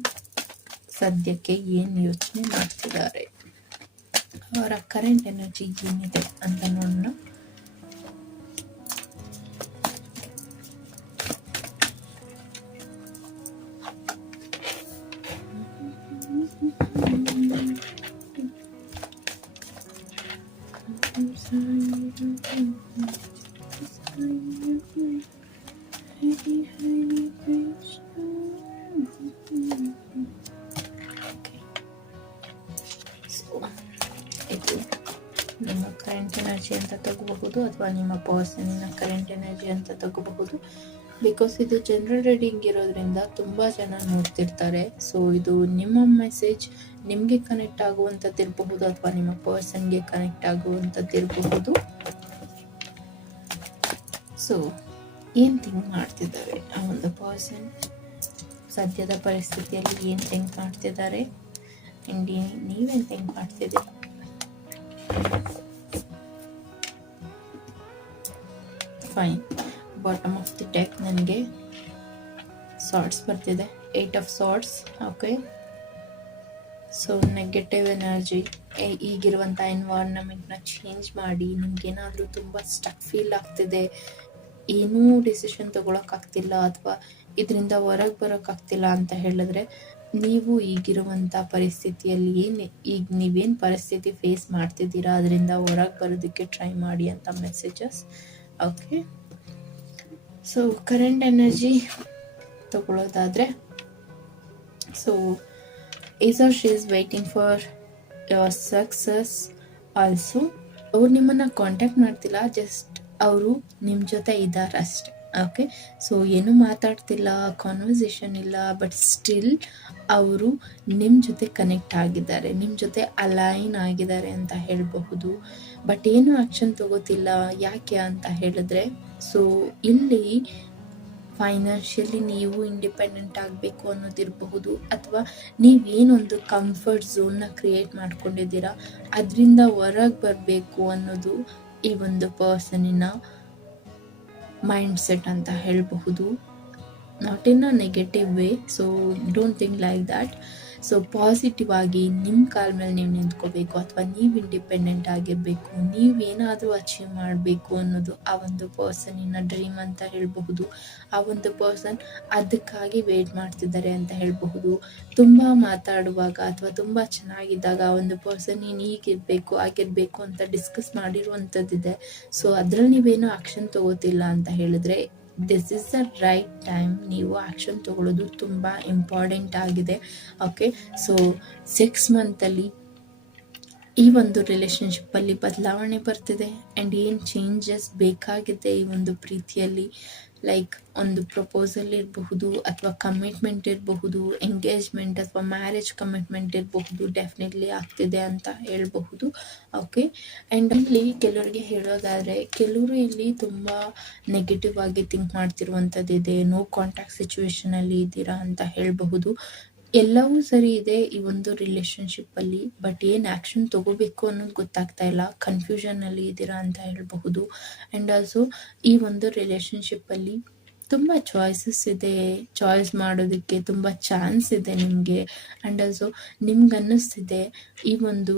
ಸದ್ಯಕ್ಕೆ ಏನು ಯೋಚನೆ ಮಾಡ್ತಿದ್ದಾರೆ, ಅವರ ಕರೆಂಟ್ ಎನರ್ಜಿ ಏನಿದೆ ಅಂತ ನೋಡೋಣ. ನಿಮ್ಮ ಕರೆಂಟ್ ಎನರ್ಜಿ ಅಂತ ತಗೋಬಹುದು ಅಥವಾ ನಿಮ್ಮ ಪರ್ಸನಿನ ಕರೆಂಟ್ ಎನರ್ಜಿ ಅಂತ ತಗೋಬಹುದು. ಬಿಕಾಸ್ ಇದು ಜನರಲ್ ರೀಡಿಂಗ್ ಇರೋದ್ರಿಂದ ತುಂಬ ಜನ ನೋಡ್ತಿರ್ತಾರೆ. ಸೊ ಇದು ನಿಮ್ಮ ಮೆಸೇಜ್ ನಿಮಗೆ ಕನೆಕ್ಟ್ ಆಗುವಂಥದ್ದು ಇರಬಹುದು ಅಥವಾ ನಿಮ್ಮ ಪರ್ಸನ್ಗೆ ಕನೆಕ್ಟ್ ಆಗುವಂಥದ್ದು ಇರಬಹುದು. ಸೊ ಏನು ಥಿಂಕ್ ಮಾಡ್ತಿದ್ದಾರೆ ಆ ಒಂದು ಪರ್ಸನ್, ಸದ್ಯದ ಪರಿಸ್ಥಿತಿಯಲ್ಲಿ ಏನು ಥಿಂಕ್ ಮಾಡ್ತಿದ್ದಾರೆ ಆ್ಯಂಡ್ ನೀವೇನು ಥಿಂಕ್ ಮಾಡ್ತಿದ್ದೀರಾ. Fine, bottom of the deck ನನಗೆ ಸಾರ್ಟ್ಸ್ ಬರ್ತಿದೆ, 8 of swords. Okay, so negative energy, ಈಗಿರುವಂಥ ಎನ್ವೈರನ್ಮೆಂಟ್ನ ಚೇಂಜ್ ಮಾಡಿ. ನಿಮ್ಗೇನಾದರೂ ತುಂಬ ಸ್ಟಕ್ ಫೀಲ್ ಆಗ್ತಿದೆ, ಏನೂ ಡಿಸಿಷನ್ ತೊಗೊಳಕ್ಕಾಗ್ತಿಲ್ಲ ಅಥವಾ ಇದರಿಂದ ಹೊರಗೆ ಬರೋಕ್ಕಾಗ್ತಿಲ್ಲ ಅಂತ ಹೇಳಿದ್ರೆ, ನೀವು ಈಗಿರುವಂಥ ಪರಿಸ್ಥಿತಿಯಲ್ಲಿ ಈಗ ನೀವೇನು ಪರಿಸ್ಥಿತಿ ಫೇಸ್ ಮಾಡ್ತಿದ್ದೀರಾ ಅದರಿಂದ ಹೊರಗೆ ಬರೋದಕ್ಕೆ ಟ್ರೈ ಮಾಡಿ ಅಂತ messages. Okay, so current energy ತಗೊಳ್ಳೋದಾದರೆ, so is or she is waiting for your success also. ಅವ್ರು ನಿಮ್ಮನ್ನು ಕಾಂಟ್ಯಾಕ್ಟ್ ಮಾಡ್ತಿಲ್ಲ, ಜಸ್ಟ್ ಅವರು ನಿಮ್ಮ ಜೊತೆ ಇದ್ದಾರೆ ಅಷ್ಟೆ. ಓಕೆ, ಸೊ ಏನೂ ಮಾತಾಡ್ತಿಲ್ಲ, ಕಾನ್ವರ್ಸೇಷನ್ ಇಲ್ಲ, ಬಟ್ ಸ್ಟಿಲ್ ಅವರು ನಿಮ್ಮ ಜೊತೆ ಕನೆಕ್ಟ್ ಆಗಿದ್ದಾರೆ, ನಿಮ್ಮ ಜೊತೆ ಅಲೈನ್ ಆಗಿದ್ದಾರೆ ಅಂತ ಹೇಳಬಹುದು. ಬಟ್ ಏನು ಆ್ಯಕ್ಷನ್ ತಗೋತಿಲ್ಲ. ಯಾಕೆ ಅಂತ ಹೇಳಿದ್ರೆ, ಸೊ ಇಲ್ಲಿ ಫೈನಾನ್ಷಿಯಲಿ ನೀವು ಇಂಡಿಪೆಂಡೆಂಟ್ ಆಗಬೇಕು ಅನ್ನೋದಿರಬಹುದು, ಅಥವಾ ನೀವೇನೊಂದು ಕಂಫರ್ಟ್ ಝೋನ್ನ ಕ್ರಿಯೇಟ್ ಮಾಡ್ಕೊಂಡಿದ್ದೀರಾ ಅದರಿಂದ ಹೊರಗೆ ಬರಬೇಕು ಅನ್ನೋದು ಈ ಒಂದು ಪರ್ಸನಿನ ಮೈಂಡ್ ಸೆಟ್ ಅಂತ ಹೇಳಬಹುದು. Not in a negative way, so don't think like that. So positive ಆಗಿ ನಿಮ್ಮ ಕಾಲ ಮೇಲೆ ನೀವು ನಿಂತ್ಕೋಬೇಕು, ಅಥವಾ ನೀವು ಇಂಡಿಪೆಂಡೆಂಟ್ ಆಗಿರಬೇಕು, ನೀವೇನಾದರೂ ಅಚೀವ್ ಮಾಡಬೇಕು ಅನ್ನೋದು ಆ ಒಂದು ಪರ್ಸನಿನ ಡ್ರೀಮ್ ಅಂತ ಹೇಳಬಹುದು. ಆ ಒಂದು ಪರ್ಸನ್ ಅದಕ್ಕಾಗಿ ವೇಟ್ ಮಾಡ್ತಿದ್ದಾರೆ ಅಂತ ಹೇಳಬಹುದು. ತುಂಬ ಮಾತಾಡುವಾಗ ಅಥವಾ ತುಂಬ ಚೆನ್ನಾಗಿದ್ದಾಗ ಆ ಒಂದು ಪರ್ಸನ್ ನೀನು ಹೀಗಿರಬೇಕು ಆಗಿರಬೇಕು ಅಂತ ಡಿಸ್ಕಸ್ ಮಾಡಿರುವಂಥದ್ದಿದೆ. ಸೊ ಅದರಲ್ಲಿ ನೀವೇನೋ ಆ್ಯಕ್ಷನ್ ತಗೋತಿಲ್ಲ ಅಂತ ಹೇಳಿದ್ರೆ, this is the right time. ನೀವು ಆ್ಯಕ್ಷನ್ ತಗೊಳ್ಳೋದು ತುಂಬ ಇಂಪಾರ್ಟೆಂಟ್ ಆಗಿದೆ. ಓಕೆ, ಸೊ 6 ಮಂತಲ್ಲಿ ಈ ಒಂದು ರಿಲೇಷನ್ಶಿಪ್ಪಲ್ಲಿ ಬದಲಾವಣೆ ಬರ್ತಿದೆ. ಆ್ಯಂಡ್ ಏನು ಚೇಂಜಸ್ ಬೇಕಾಗಿದೆ ಈ ಒಂದು ಪ್ರೀತಿಯಲ್ಲಿ, ಲೈಕ್ ಒಂದು ಪ್ರಪೋಸಲ್ ಇರಬಹುದು, ಅಥವಾ ಕಮಿಟ್ಮೆಂಟ್ ಇರಬಹುದು, ಎಂಗೇಜ್ಮೆಂಟ್ ಅಥವಾ ಮ್ಯಾರೇಜ್ ಕಮಿಟ್ಮೆಂಟ್ ಇರಬಹುದು, ಡೆಫಿನೆಟ್ಲಿ ಆಗ್ತಿದೆ ಅಂತ ಹೇಳಬಹುದು. ಓಕೆ, ಆ್ಯಂಡ್ ಇಲ್ಲಿ ಕೆಲವರಿಗೆ ಹೇಳೋದಾದರೆ, ಕೆಲವರು ಇಲ್ಲಿ ತುಂಬ ನೆಗೆಟಿವ್ ಆಗಿ ಥಿಂಕ್ ಮಾಡ್ತಿರುವಂಥದ್ದಿದೆ, ನೋ ಕಾಂಟ್ಯಾಕ್ಟ್ ಸಿಚುವೇಶನಲ್ಲಿ ಇದ್ದೀರಾ ಅಂತ ಹೇಳಬಹುದು. ಎಲ್ಲವೂ ಸರಿ ಇದೆ ಈ ಒಂದು ರಿಲೇಷನ್ಶಿಪ್ಪಲ್ಲಿ, ಬಟ್ ಏನು ಆ್ಯಕ್ಷನ್ ತಗೋಬೇಕು ಅನ್ನೋದು ಗೊತ್ತಾಗ್ತಾ ಇಲ್ಲ, ಕನ್ಫ್ಯೂಷನಲ್ಲಿ ಇದ್ದೀರಾ ಅಂತ ಹೇಳಬಹುದು. ಆ್ಯಂಡ್ ಆಲ್ಸೋ ಈ ಒಂದು ರಿಲೇಷನ್ಶಿಪ್ಪಲ್ಲಿ ತುಂಬ ಚಾಯ್ಸಸ್ ಇದೆ, ಚಾಯ್ಸ್ ಮಾಡೋದಕ್ಕೆ ತುಂಬ ಚಾನ್ಸ್ ಇದೆ ನಿಮಗೆ. ಆ್ಯಂಡ್ ಆಲ್ಸೋ ನಿಮ್ಗೆ ಅನ್ನಿಸ್ತಿದೆ ಈ ಒಂದು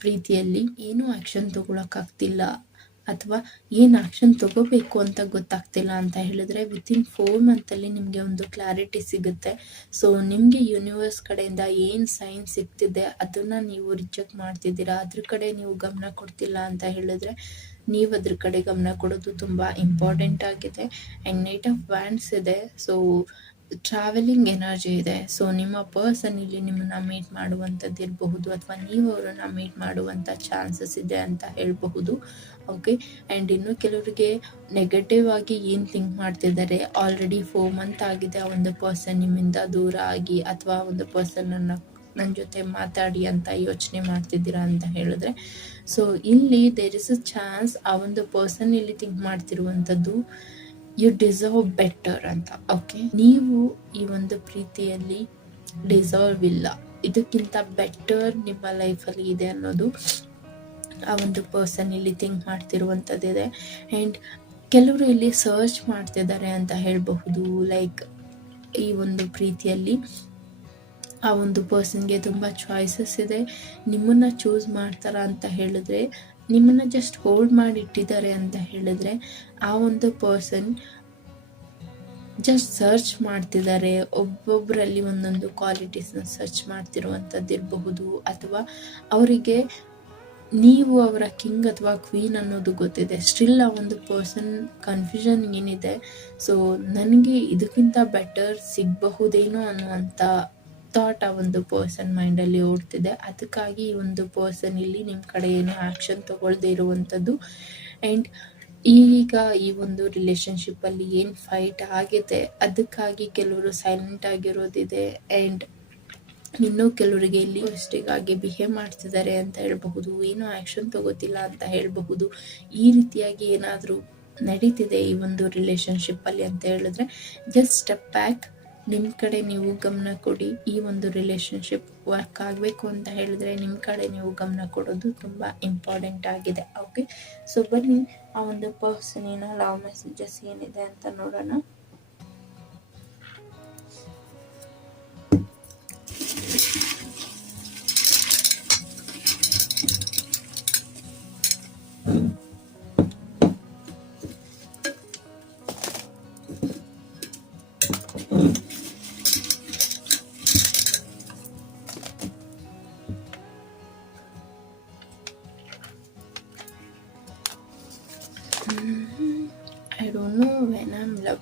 ಪ್ರೀತಿಯಲ್ಲಿ ಏನೂ ಆ್ಯಕ್ಷನ್ ತಗೊಳಕ್ಕಾಗ್ತಿಲ್ಲ, ಅಥವಾ ಏನು ಆ್ಯಕ್ಷನ್ ತಗೋಬೇಕು ಅಂತ ಗೊತ್ತಾಗ್ತಿಲ್ಲ ಅಂತ ಹೇಳಿದ್ರೆ, ವಿತಿನ್ 4 ಮಂತಲ್ಲಿ ನಿಮಗೆ ಒಂದು ಕ್ಲಾರಿಟಿ ಸಿಗುತ್ತೆ. ಸೊ ನಿಮಗೆ ಯೂನಿವರ್ಸ್ ಕಡೆಯಿಂದ ಏನು ಸೈನ್ ಸಿಗ್ತಿದೆ ಅದನ್ನು ನೀವು ರಿಜೆಕ್ಟ್ ಮಾಡ್ತಿದ್ದೀರಾ, ಅದ್ರ ಕಡೆ ನೀವು ಗಮನ ಕೊಡ್ತಿಲ್ಲ ಅಂತ ಹೇಳಿದ್ರೆ, ನೀವು ಅದ್ರ ಕಡೆ ಗಮನ ಕೊಡೋದು ತುಂಬ ಇಂಪಾರ್ಟೆಂಟ್ ಆಗಿದೆ. ಆ್ಯಂಡ್ ನೈಟ್ ಆಫ್ ವ್ಯಾಂಡ್ಸ್ ಇದೆ, ಸೊ ಟ್ರಾವೆಲಿಂಗ್ ಎನರ್ಜಿ ಇದೆ. ಸೊ ನಿಮ್ಮ ಪರ್ಸನ್ ಇಲ್ಲಿ ನಿಮ್ಮನ್ನು ಮೀಟ್ ಮಾಡುವಂಥದ್ದು ಇರಬಹುದು, ಅಥವಾ ನೀವು ಅವರನ್ನು ಮೀಟ್ ಮಾಡುವಂಥ ಚಾನ್ಸಸ್ ಇದೆ ಅಂತ ಹೇಳಬಹುದು. ಓಕೆ, ಆ್ಯಂಡ್ ಇನ್ನು ಕೆಲವರಿಗೆ ನೆಗೆಟಿವ್ ಆಗಿ ಏನು ಥಿಂಕ್ ಮಾಡ್ತಿದ್ದಾರೆ, ಆಲ್ರೆಡಿ 4 ಮಂತ್ ಆಗಿದೆ ಆ ಒಂದು ಪರ್ಸನ್ ನಿಮ್ಮಿಂದ ದೂರ ಆಗಿ, ಅಥವಾ ಒಂದು ಪರ್ಸನನ್ನು ನನ್ನ ಜೊತೆ ಮಾತಾಡಿ ಅಂತ ಯೋಚನೆ ಮಾಡ್ತಿದ್ದೀರಾ ಅಂತ ಹೇಳಿದ್ರೆ, ಸೊ ಇಲ್ಲಿ ದೇರ್ ಇಸ್ ಅ ಚಾನ್ಸ್ ಆ ಒಂದು ಪರ್ಸನ್ ಇಲ್ಲಿ ಥಿಂಕ್ ಮಾಡ್ತಿರುವಂಥದ್ದು ಯು ಡಿಸರ್ವ್ ಬೆಟರ್ ಅಂತ. ಓಕೆ, ನೀವು ಈ ಒಂದು ಪ್ರೀತಿಯಲ್ಲಿ ಡಿಸರ್ವ್ ಇಲ್ಲ, ಇದಕ್ಕಿಂತ ಬೆಟರ್ ನಿಮ್ಮ ಲೈಫಲ್ಲಿ ಇದೆ ಅನ್ನೋದು ಆ ಒಂದು ಪರ್ಸನ್ ಇಲ್ಲಿ ಥಿಂಕ್ ಮಾಡ್ತಿರುವಂಥದ್ದಿದೆ. ಆ್ಯಂಡ್ ಕೆಲವರು ಇಲ್ಲಿ ಸರ್ಚ್ ಮಾಡ್ತಿದ್ದಾರೆ ಅಂತ ಹೇಳಬಹುದು. ಲೈಕ್ ಈ ಒಂದು ಪ್ರೀತಿಯಲ್ಲಿ ಆ ಒಂದು ಪರ್ಸನ್ಗೆ ತುಂಬ ಚಾಯ್ಸಸ್ ಇದೆ, ನಿಮ್ಮನ್ನು ಚೂಸ್ ಮಾಡ್ತಾರ ಅಂತ ಹೇಳಿದ್ರೆ, ನಿಮ್ಮನ್ನು ಜಸ್ಟ್ ಹೋಲ್ಡ್ ಮಾಡಿ ಇಟ್ಟಿದ್ದಾರೆ ಅಂತ ಹೇಳಿದ್ರೆ, ಆ ಒಂದು ಪರ್ಸನ್ ಜಸ್ಟ್ ಸರ್ಚ್ ಮಾಡ್ತಿದ್ದಾರೆ, ಒಬ್ಬೊಬ್ಬರಲ್ಲಿ ಒಂದೊಂದು ಕ್ವಾಲಿಟೀಸ್ನ ಸರ್ಚ್ ಮಾಡ್ತಿರುವಂಥದ್ದು ಇರಬಹುದು, ಅಥವಾ ಅವರಿಗೆ ನೀವು ಅವರ ಕಿಂಗ್ ಅಥವಾ ಕ್ವೀನ್ ಅನ್ನೋದು ಗೊತ್ತಿದೆ, ಸ್ಟಿಲ್ ಆ ಒಂದು ಪರ್ಸನ್ ಕನ್ಫ್ಯೂಷನ್ ಏನಿದೆ, ಸೊ ನನಗೆ ಇದಕ್ಕಿಂತ ಬೆಟರ್ ಸಿಗಬಹುದೇನೋ ಅನ್ನುವಂಥ ಥಾಟ್ ಆ ಒಂದು ಪರ್ಸನ್ ಮೈಂಡಲ್ಲಿ ಓಡ್ತಿದೆ. ಅದಕ್ಕಾಗಿ ಈ ಒಂದು ಪರ್ಸನ್ ಇಲ್ಲಿ ನಿಮ್ಮ ಕಡೆ ಏನು ಆ್ಯಕ್ಷನ್ ತಗೊಳ್ಳದೇ ಇರುವಂಥದ್ದು. ಆ್ಯಂಡ್ ಈಗ ಈ ಒಂದು ರಿಲೇಷನ್ಶಿಪ್ಪಲ್ಲಿ ಏನು ಫೈಟ್ ಆಗಿದೆ ಅದಕ್ಕಾಗಿ ಕೆಲವರು ಸೈಲೆಂಟ್ ಆಗಿರೋದಿದೆ. ಆ್ಯಂಡ್ ಇನ್ನೂ ಕೆಲವರಿಗೆ ಇಲ್ಲಿ ಇಷ್ಟಿಗಾಗಿ ಬಿಹೇವ್ ಮಾಡ್ತಿದ್ದಾರೆ ಅಂತ ಹೇಳಬಹುದು, ಏನೂ ಆ್ಯಕ್ಷನ್ ತಗೋತಿಲ್ಲ ಅಂತ ಹೇಳಬಹುದು. ಈ ರೀತಿಯಾಗಿ ಏನಾದರೂ ನಡೀತಿದೆ ಈ ಒಂದು ರಿಲೇಷನ್ಶಿಪ್ಪಲ್ಲಿ ಅಂತ ಹೇಳಿದ್ರೆ, ಜಸ್ಟ್ ಸ್ಟೆಪ್ ಬ್ಯಾಕ್, ನಿಮ್ಮ ಕಡೆ ನೀವು ಗಮನ ಕೊಡಿ. ಈ ಒಂದು ರಿಲೇಷನ್ಶಿಪ್ ವರ್ಕ್ ಆಗಬೇಕು ಅಂತ ಹೇಳಿದ್ರೆ ನಿಮ್ಮ ಕಡೆ ನೀವು ಗಮನ ಕೊಡೋದು ತುಂಬ ಇಂಪಾರ್ಟೆಂಟ್ ಆಗಿದೆ. ಓಕೆ, ಸೊ ಬನ್ನಿ ಆ ಒಂದು ಪರ್ಸನಿನ ಲವ್ ಮೆಸೇಜಸ್ ಏನಿದೆ ಅಂತ ನೋಡೋಣ.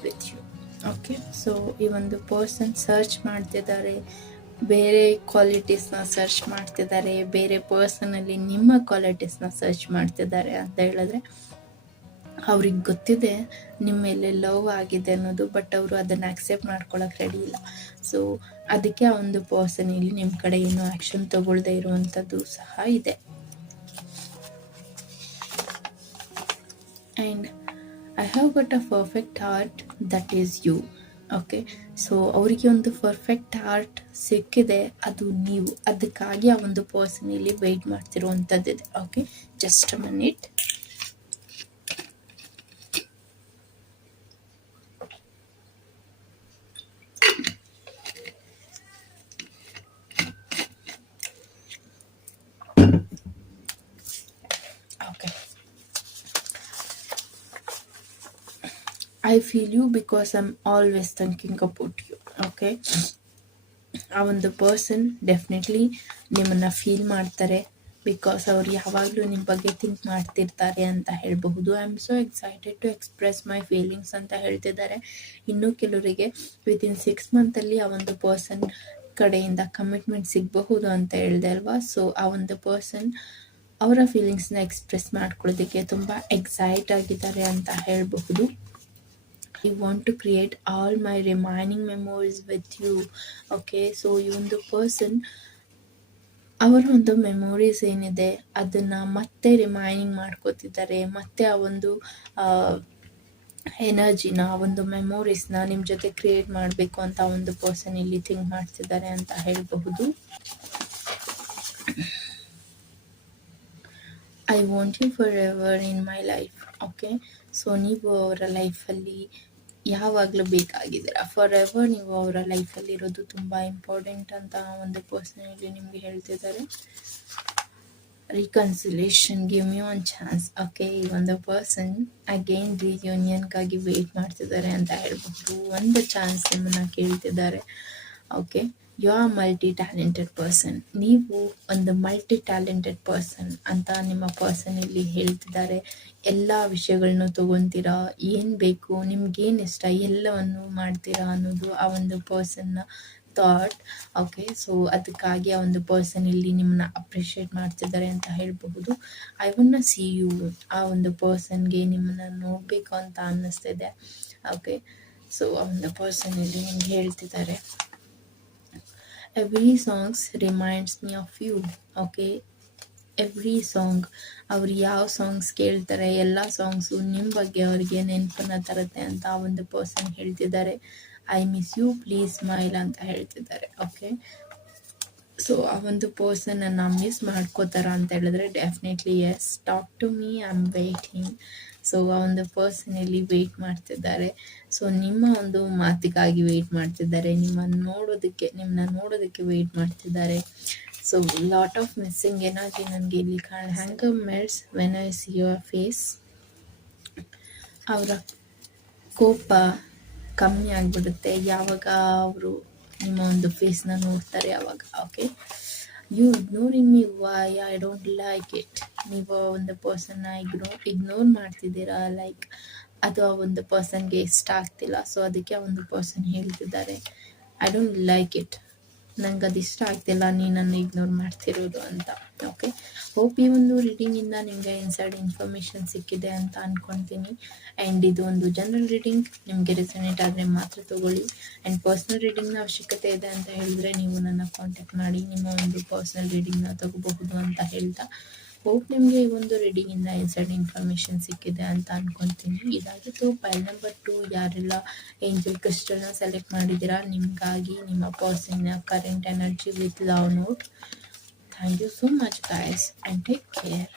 With you. ಓಕೆ, ಸೊ ಈ ಒಂದು ಪರ್ಸನ್ ಸರ್ಚ್ ಮಾಡ್ತಿದ್ದಾರೆ, ಬೇರೆ ಕ್ವಾಲಿಟೀಸ್ನ ಸರ್ಚ್ ಮಾಡ್ತಿದ್ದಾರೆ, ಬೇರೆ ಪರ್ಸನಲ್ಲಿ ನಿಮ್ಮ ಕ್ವಾಲಿಟೀಸ್ನ ಸರ್ಚ್ ಮಾಡ್ತಿದ್ದಾರೆ ಅಂತ ಹೇಳಿದ್ರೆ ಅವ್ರಿಗೆ ಗೊತ್ತಿದೆ ನಿಮ್ಮ ಮೇಲೆ ಲವ್ ಆಗಿದೆ ಅನ್ನೋದು, ಬಟ್ ಅವರು ಅದನ್ನು ಆಕ್ಸೆಪ್ಟ್ ಮಾಡ್ಕೊಳಕ್ಕೆ ರೆಡಿ ಇಲ್ಲ. ಸೊ ಅದಕ್ಕೆ ಆ ಒಂದು ಪರ್ಸನ್ ಇಲ್ಲಿ ನಿಮ್ಮ ಕಡೆ ಏನೋ ಆ್ಯಕ್ಷನ್ ತಗೊಳ್ಳದೆ ಇರುವಂಥದ್ದು ಸಹ ಇದೆ. And I have got a perfect heart that is you. Okay, so ಅವರಿಗೆ ಒಂದು ಪರ್ಫೆಕ್ಟ್ ಹಾರ್ಟ್ ಸಿಕ್ಕಿದೆ, ಅದು ನೀವು. ಅದಕ್ಕಾಗಿ ಆ ಒಂದು ಪರ್ಸನ್ ಇಲ್ಲಿ ವೆಯ್ಟ್ ಮಾಡ್ತಿರುವಂಥದ್ದಿದೆ. Okay, just a minute. Okay, I feel you because I am always thinking about you. Okay, ಆ ಒಂದು ಪರ್ಸನ್ ಡೆಫಿನೆಟ್ಲಿ ನಿಮ್ಮನ್ನು ಫೀಲ್ ಮಾಡ್ತಾರೆ, ಬಿಕಾಸ್ ಅವ್ರು ಯಾವಾಗಲೂ ನಿಮ್ಮ ಬಗ್ಗೆ ಥಿಂಕ್ ಮಾಡ್ತಿರ್ತಾರೆ ಅಂತ ಹೇಳಬಹುದು. I am so excited to express my feelings ಅಂತ ಹೇಳ್ತಿದ್ದಾರೆ. ಇನ್ನೂ ಕೆಲವರಿಗೆ ವಿತಿನ್ 6 ಮಂತಲ್ಲಿ ಆ ಒಂದು ಪರ್ಸನ್ ಕಡೆಯಿಂದ ಕಮಿಟ್ಮೆಂಟ್ ಸಿಗಬಹುದು ಅಂತ ಹೇಳಿದೆ ಅಲ್ವಾ. ಸೊ ಆ ಒಂದು ಪರ್ಸನ್ ಅವರ ಫೀಲಿಂಗ್ಸ್ನ ಎಕ್ಸ್ಪ್ರೆಸ್ ಮಾಡ್ಕೊಳ್ಳೋದಕ್ಕೆ ತುಂಬ ಎಕ್ಸೈಟ್ ಆಗಿದ್ದಾರೆ ಅಂತ ಹೇಳಬಹುದು. I want to create all my remaining memories with you. Okay, so ಈ ಒಂದು ಪರ್ಸನ್ ಅವರ ಒಂದು ಮೆಮೊರೀಸ್ ಏನಿದೆ ಅದನ್ನು ಮತ್ತೆ ರಿಮೈನಿಂಗ್ ಮಾಡ್ಕೋತಿದ್ದಾರೆ, ಮತ್ತೆ ಆ ಒಂದು ಎನರ್ಜಿನ, ಆ ಒಂದು ಮೆಮೊರೀಸ್ನ ನಿಮ್ಮ ಜೊತೆ ಕ್ರಿಯೇಟ್ ಮಾಡಬೇಕು ಅಂತ ಒಂದು ಪರ್ಸನ್ ಇಲ್ಲಿ ಥಿಂಕ್ ಮಾಡ್ತಿದ್ದಾರೆ ಅಂತ ಹೇಳಬಹುದು. I want you forever in my life. Okay, so ನೀವು ಅವರ ಲೈಫಲ್ಲಿ ಯಾವಾಗಲೂ ಬೇಕಾಗಿದ್ದೀರಾ, ಫಾರ್ ಎವರ್ ನೀವು ಅವರ ಲೈಫಲ್ಲಿ ಇರೋದು ತುಂಬ ಇಂಪಾರ್ಟೆಂಟ್ ಅಂತ ಒಂದು ಪರ್ಸನಲ್ಲಿ ನಿಮಗೆ ಹೇಳ್ತಿದ್ದಾರೆ. Reconciliation, give me one chance. Okay, ಈ ಒಂದು ಪರ್ಸನ್ ಅಗೇನ್ ರಿಯೂನಿಯನ್ಗಾಗಿ ವೇಟ್ ಮಾಡ್ತಿದ್ದಾರೆ ಅಂತ ಹೇಳ್ಬಹುದು. ಒಂದು ಚಾನ್ಸ್ ನಿಮ್ಮನ್ನು ಕೇಳ್ತಿದ್ದಾರೆ. Okay, you are multi talented person. ನೀವು ಒಂದು ಮಲ್ಟಿ ಟ್ಯಾಲೆಂಟೆಡ್ ಪರ್ಸನ್ ಅಂತ ನಿಮ್ಮ ಪರ್ಸನ್ ಇಲ್ಲಿ ಹೇಳ್ತಿದ್ದಾರೆ. ಎಲ್ಲ ವಿಷಯಗಳನ್ನೂ ತೊಗೊತೀರಾ, ಏನು ಬೇಕು, ನಿಮ್ಗೇನು ಇಷ್ಟ ಎಲ್ಲವನ್ನು ಮಾಡ್ತೀರಾ ಅನ್ನೋದು ಆ ಒಂದು ಪರ್ಸನ್ನ ಥಾಟ್. ಓಕೆ, ಸೊ ಅದಕ್ಕಾಗಿ ಆ ಒಂದು ಪರ್ಸನ್ ಇಲ್ಲಿ ನಿಮ್ಮನ್ನ ಅಪ್ರಿಷಿಯೇಟ್ ಮಾಡ್ತಿದ್ದಾರೆ ಅಂತ ಹೇಳಬಹುದು. I want to see you. ಆ ಒಂದು ಪರ್ಸನ್ಗೆ ನಿಮ್ಮನ್ನು ನೋಡಬೇಕು ಅಂತ ಅನ್ನಿಸ್ತಿದೆ. ಓಕೆ, ಸೊ ಆ ಒಂದು ಪರ್ಸನ್ ಇಲ್ಲಿ ನಿಮ್ಗೆ ಹೇಳ್ತಿದ್ದಾರೆ, every songs reminds me of you. Okay, every song, ಅವ್ರು ಯಾವ ಸಾಂಗ್ಸ್ ಕೇಳ್ತಾರೆ ಎಲ್ಲ ಸಾಂಗ್ಸು ನಿಮ್ಮ ಬಗ್ಗೆ ಅವರಿಗೆ ನೆನಪನ್ನು ತರುತ್ತೆ ಅಂತ ಆ ಒಂದು ಪರ್ಸನ್ ಹೇಳ್ತಿದ್ದಾರೆ. I miss you, please smile ಅಂತ ಹೇಳ್ತಿದ್ದಾರೆ. ಓಕೆ, ಸೊ ಆ ಒಂದು ಪರ್ಸನನ್ನು ಮಿಸ್ ಮಾಡ್ಕೋತಾರ ಅಂತ ಹೇಳಿದ್ರೆ definitely yes, talk to me, I am waiting. So ಆ ಒಂದು ಪರ್ಸನ್ ಇಲ್ಲಿ ವೆಯ್ಟ್ ಮಾಡ್ತಿದ್ದಾರೆ. ಸೊ ನಿಮ್ಮ ಒಂದು ಮಾತಿಗಾಗಿ ವೆಯ್ಟ್ ಮಾಡ್ತಿದ್ದಾರೆ, ನಿಮ್ಮನ್ನ ನೋಡೋದಕ್ಕೆ ವೆಯ್ಟ್ ಮಾಡ್ತಿದ್ದಾರೆ. So lot of missing energy ನನಗೆ ಇಲ್ಲಿ anger melts when I see your face. ಅವರ ಕೋಪ ಕಮ್ಮಿ ಆಗಿಬಿಡುತ್ತೆ ಯಾವಾಗ ಅವರು ನಿಮ್ಮ ಒಂದು ಫೇಸ್ನ ನೋಡ್ತಾರೆ ಯಾವಾಗ. Okay, you ignoring me, why, I don't like it. ನೀವು ಒಂದು ಪರ್ಸನ್ನ ಇಗ್ನೋರ್ ಮಾಡ್ತಿದ್ದೀರಾ, ಲೈಕ್ ಅದು ಆ ಒಂದು ಪರ್ಸನ್ಗೆ ಇಷ್ಟ ಆಗ್ತಿಲ್ಲ. ಸೊ ಅದಕ್ಕೆ ಆ ಒಂದು ಪರ್ಸನ್ ಹೇಳ್ತಿದ್ದಾರೆ, ಐ ಡೋಂಟ್ ಲೈಕ್ ಇಟ್, ನಂಗೆ ಅದು ಇಷ್ಟ ಆಗ್ತಿಲ್ಲ ನೀನನ್ನು ಇಗ್ನೋರ್ ಮಾಡ್ತಿರೋದು ಅಂತ. ಓಕೆ, ಹೋಪ್ ಈ ಒಂದು ರೀಡಿಂಗಿಂದ ನಿಮಗೆ ಇನ್ಸೈಡ್ ಇನ್ಫಾರ್ಮೇಷನ್ ಸಿಕ್ಕಿದೆ ಅಂತ ಅಂದ್ಕೊತೀನಿ. ಆ್ಯಂಡ್ ಇದು ಒಂದು ಜನರಲ್ ರೀಡಿಂಗ್, ನಿಮಗೆ ರೆಸನೇಟ್ ಆದರೆ ಮಾತ್ರ ತೊಗೊಳ್ಳಿ. ಆ್ಯಂಡ್ ಪರ್ಸ್ನಲ್ ರೀಡಿಂಗ್ನ ಅವಶ್ಯಕತೆ ಇದೆ ಅಂತ ಹೇಳಿದ್ರೆ ನೀವು ನನ್ನ ಕಾಂಟ್ಯಾಕ್ಟ್ ಮಾಡಿ ನಿಮ್ಮ ಒಂದು ಪರ್ಸ್ನಲ್ ರೀಡಿಂಗ್ನ ತಗೋಬಹುದು ಅಂತ ಹೇಳ್ತಾ, ಹೋಪ್ ನಿಮಗೆ ಈ ಒಂದು ರೀಡಿಂಗಿಂದ ಇನ್ಸೈಡ್ ಇನ್ಫಾರ್ಮೇಷನ್ ಸಿಕ್ಕಿದೆ ಅಂತ ಅಂದ್ಕೊತೀನಿ. ಇದಾಗಿತ್ತು ಪೈಲ್ ನಂಬರ್ 2. ಯಾರೆಲ್ಲ ಏಂಜಲ್ ಕ್ರಿಸ್ಟಲ್ನ ಸೆಲೆಕ್ಟ್ ಮಾಡಿದ್ದೀರಾ, ನಿಮಗಾಗಿ ನಿಮ್ಮ ಪರ್ಸನ್ನ current energy with love note. Thank you so much guys and take care.